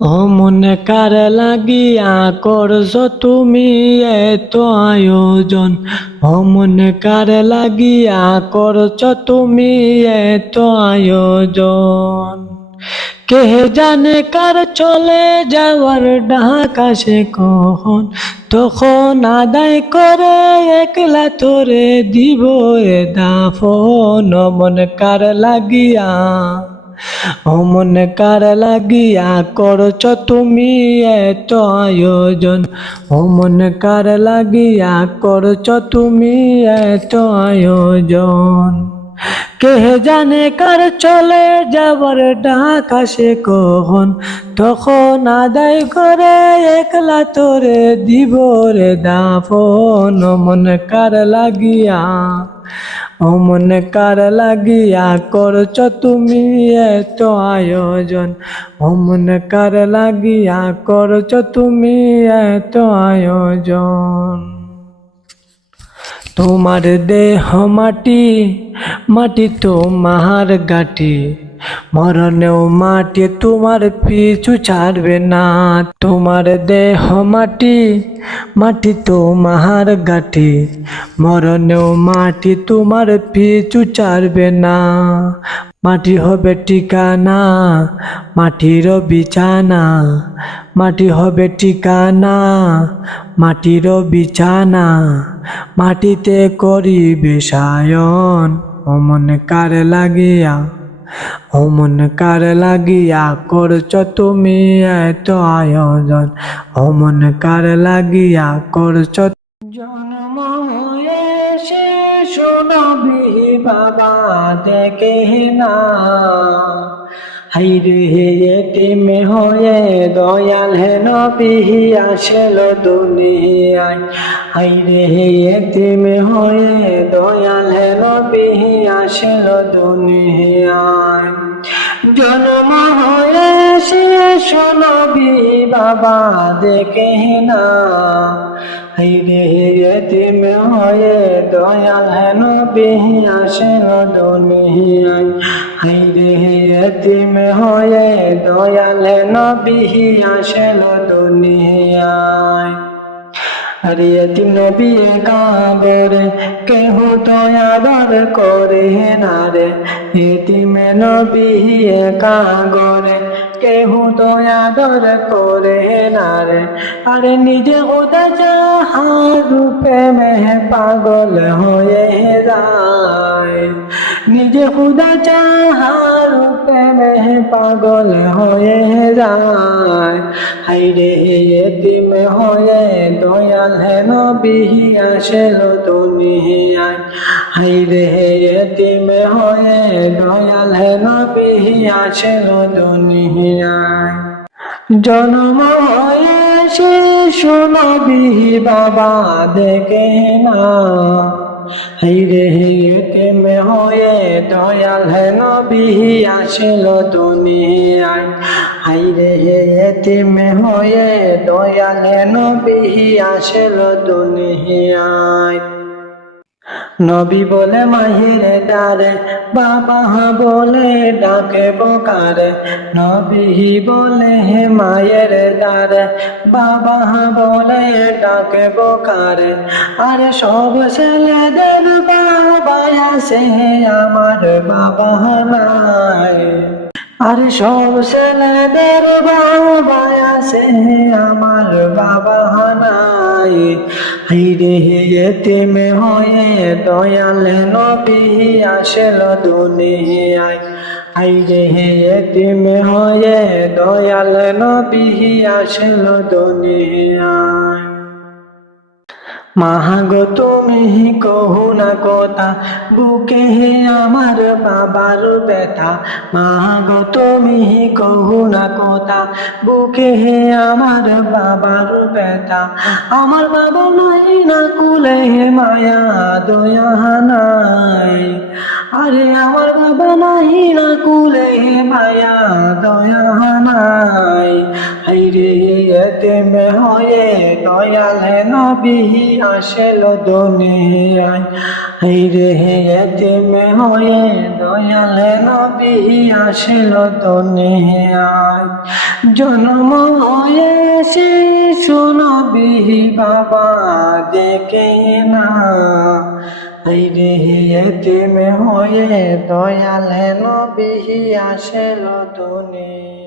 অমনে কার লাগিয়া করছ তুমি এত আয়োজন? অমনে কার লাগিয়া করছ তুমি এত আয়োজন? কে জানে কার চলে যাওয়ার ডাক আসে কখন? তখন আদায় করে একলা তোরে দিব এ দাফন। অমন কার লাগিয়া অমন কার লাগিয়া করছ তুমি এত আয়োজন? অমন কার লাগিয়া করছ তুমি এত আয়োজন? কে জানে কার চলে যাবার ডাক আসে কখন? তখন আদায় করে একলা তোরে দিব রে দাফন। অমন কার লাগিয়া অমন কার লাগিয়া করছ তুমি এত আয়োজন। অমন কার লাগিয়া করছ তুমি এত আয়োজন। তোমার দেহ মাটি মাটি তোমার গাটি। মরণেও মাটি তোমার পিছু ছাড়বে না। তোমার দেহ মাটি মাটি তোমার গাটি মরণেও মাটি তোমার পিছু ছাড়বে না। মাটি হবে ঠিকানা, মাটির বিছানা। মাটি হবে ঠিকানা, মাটির বিছানা। মাটিতে করিবে সায়ন, অমন কার লাগিয়া অমন কার লাগিয়া করছ তুমি এত আয়োজন? অমন কার লাগিয়া করছ জন্ম হয়েছে শোনাবি বাবা দেখে না। হাইরে এটিমে হয়ে দয়াল হেন বিহি আসেল দুনিয়ায়। হাইরে এটিমে হয়ে দয়াল হেন বিহি আসেল দুনিয়ায়। জন্ম হয়ে সে শোনবি বাবা দেখে না। হাইরে এতিম হয়ে দয়াল হেন বিহি আসেন দুনিয়ায়। হাইরে এতিম হয়ে দয়াল হেন বিহি আসেন দুনিয়ায়। আরে এতিম নবী কাবরে কেহ দয়াদর করে না রে। এতিম নবী কাগরে কেহ দয়াদর করে না রে। আরে নিজে ওদা যাহা রূপে মেহ পাগল হয়ে যায়। নিজে খুদা চাহা রূপে মেহ পাগল হয়ে যায়। হাইরে এতিম হয়ে দয়াল হেন বিহি আসেল দুনিয়ায় হাইরে এতিম হয়ে দয়াল হেন বিহি আসেল দুনিয়ায়। জন্ম হয়ে সে শোনবি বাবা দেখে না। হাইরে এতিম হয়ে দয়াল হেন বিহি আসেল দুনিয়ায়। হাইরে এতিম হয়ে দয়াল হেন বিহি আসেল দুনিয়ায়। নবী বলে মাহিরে ডারে, বাবা বলে ডাকে বকারে নবী বলে হে মায়ের ডারে, বাবা বলে ডাকে বকারে আর সব ছেলেদের বাবা আছে আমার বাবা নাই আর সব ছেলেদের বাবা আছে, আমার বাবা নাই। হাইরে এতিম হয়ে দয়াল নবী আসেল দুনিয়ায়। হাইরে এতিম হয়ে দয়াল নবী আসেল দুনিয়ায়। মাহাগো, তুমি কহু না কথা, বুকে হে আমার বাবার ব্যথা। মাহাগো, তুমি কহু না কথা, বুকে হে আমার বাবার ব্যথা। আমার বাবা নাই না কুলে, হে মায়া দয়া নাই। আরে আমার বাবা নাই না কুলে মায়া, দয়া নাই। হাইরে এতেম হয়ে দয়াল নবী আসেল দুনিয়ায়। হাইরে এতেম হয়ে দয়াল নবী আসেল দুনিয়ায়। জন্ম হয়ে শিশু নবী বাবা দেখে না হাইরে এতেম হয়ে দয়াল নবী আসেল দুনিয়ায়